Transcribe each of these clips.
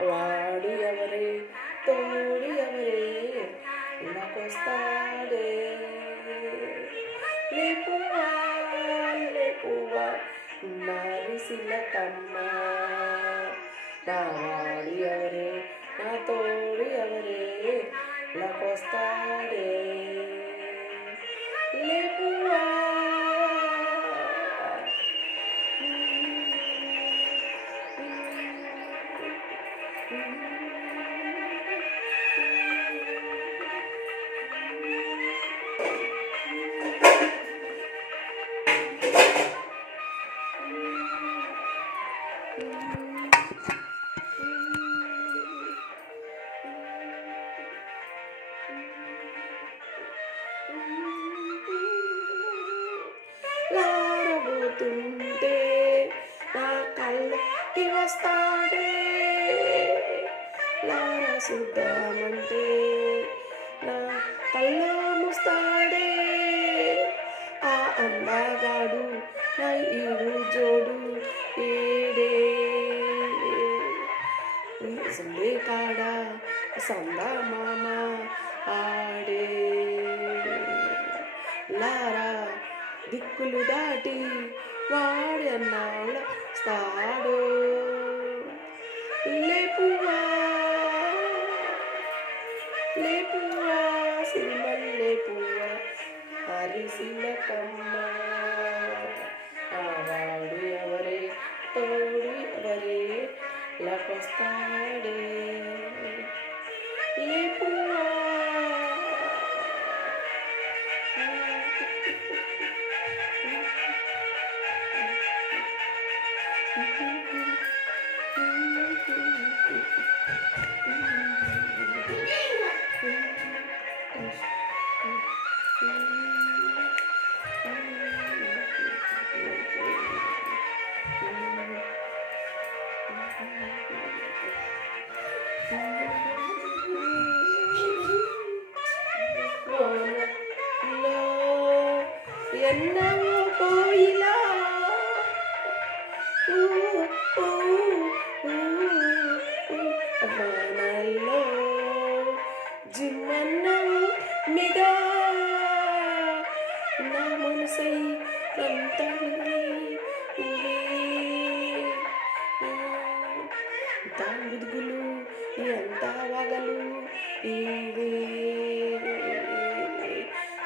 వాడు ఎవరే తోడు ఎవరే నాకొస్తాడే లేపువా లేపువా నారిసిలకమ్మ నా వాడు ఎవరే నా తోడు ఎవరే నాకొస్తాడే లేపువా లారబోతుంటే నా కళ్ళకి వస్తాడే లారసుద్దామంటే నా కళ్ళ ముస్తాడే ఆ అందగాడు నా ఈడు జోడు ఏడే సందే కాడా సందా మామ ఆడే లారా దిక్కులు దాటి వాడి అన్నాళ్ళ స్తాడు లేపువా లేపువా సిరిమల్ లేపువా హరిసిలకమ్మ ఆవాడు ఎవరే తోడు ఎవరే లకొస్తాడే లేపువా ఎన్నవో కోయిలా వానల్లో జిమ్మన్నవు మిగా నా మనసై ఎంత గుదుగులు ఎంత వగలు ఇవే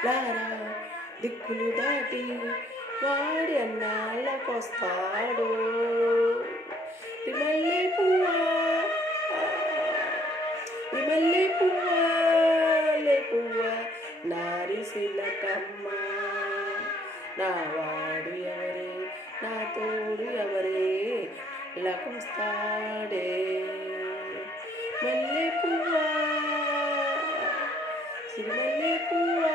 లారా దిక్కులు దాటి వాడి అన్నాళ్ళకొస్తాడు మల్లె పువ్వా మల్లె పువ్వా లేపువ్వా నారిసిలకమ్మ నా వాడు ఎవరే నా తోడు ఎవరే లకొస్తాడే మల్లె పువ్వా సిరిమల్లె పువ్వా